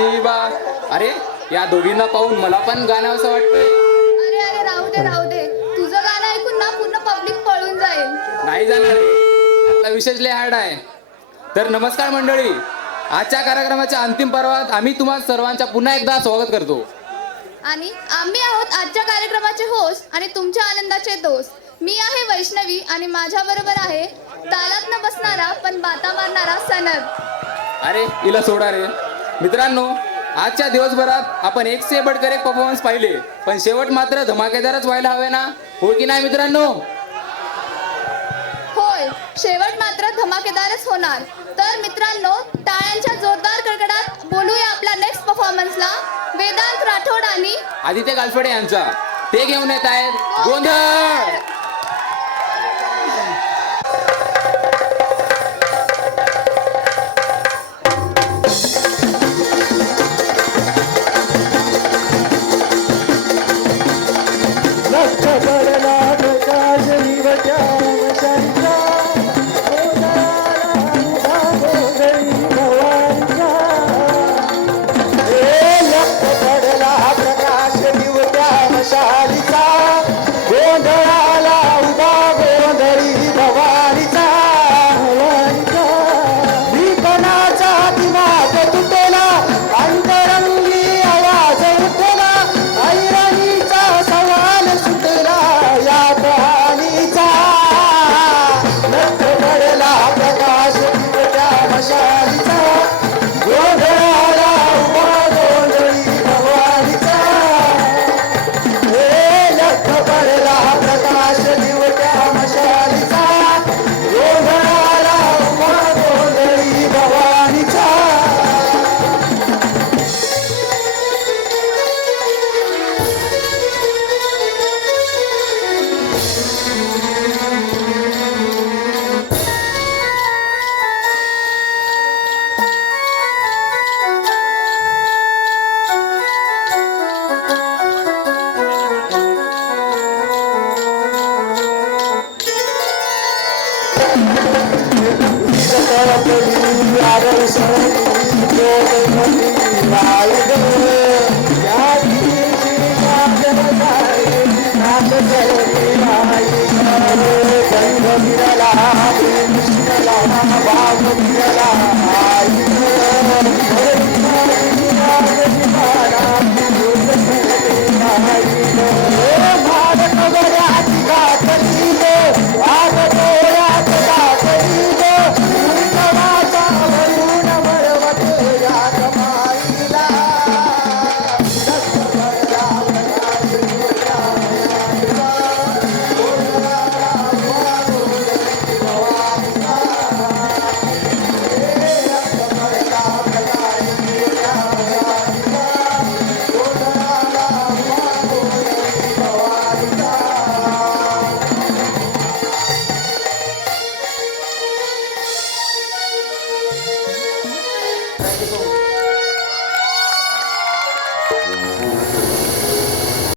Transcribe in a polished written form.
जिबा. अरे या दोघींना पाहून मला पण गाणं असं वाटतंय. अरे अरे राहू दे तुझं गाणं ऐकून ना पूर्ण पब्लिक पळून जाईल. नाही जाणार, आपला विषयच लय हार्ड आहे. तर नमस्कार मंडळी, आजच्या कार्यक्रमाच्या अंतिम पर्वात आम्ही तुम्हा सर्वांच्या पुन्हा एकदा स्वागत करतो. आणि आम्ही आहोत आजच्या कार्यक्रमाचे होस्ट आणि तुमच्या आनंदाचे दोस्त. मी आहे वैष्णवी आणि माझ्या बरोबर आहे तालात न बसणारा पण बाता मारणारा सनद. अरे हिला सोडा रे. मित्रांनो, आजच्या दिवसभरात आपण एक से बढ़कर एक परफॉर्मन्स पाहिले, पण शेवट मात्र धमाकेदारच व्हायला हवे ना, हो की नाही मित्रांनो? होय, शेवट मात्र धमाकेदारच होणार. तर मित्रांनो, टाळ्यांच्या जोरदार कडकडात बोलूया आपल्या नेक्स्ट परफॉर्मन्सला. वेदांत राठोड आणि आदित्य गालफडे यांचा. ते घेऊन येत आहेत गोंधळ. Bye.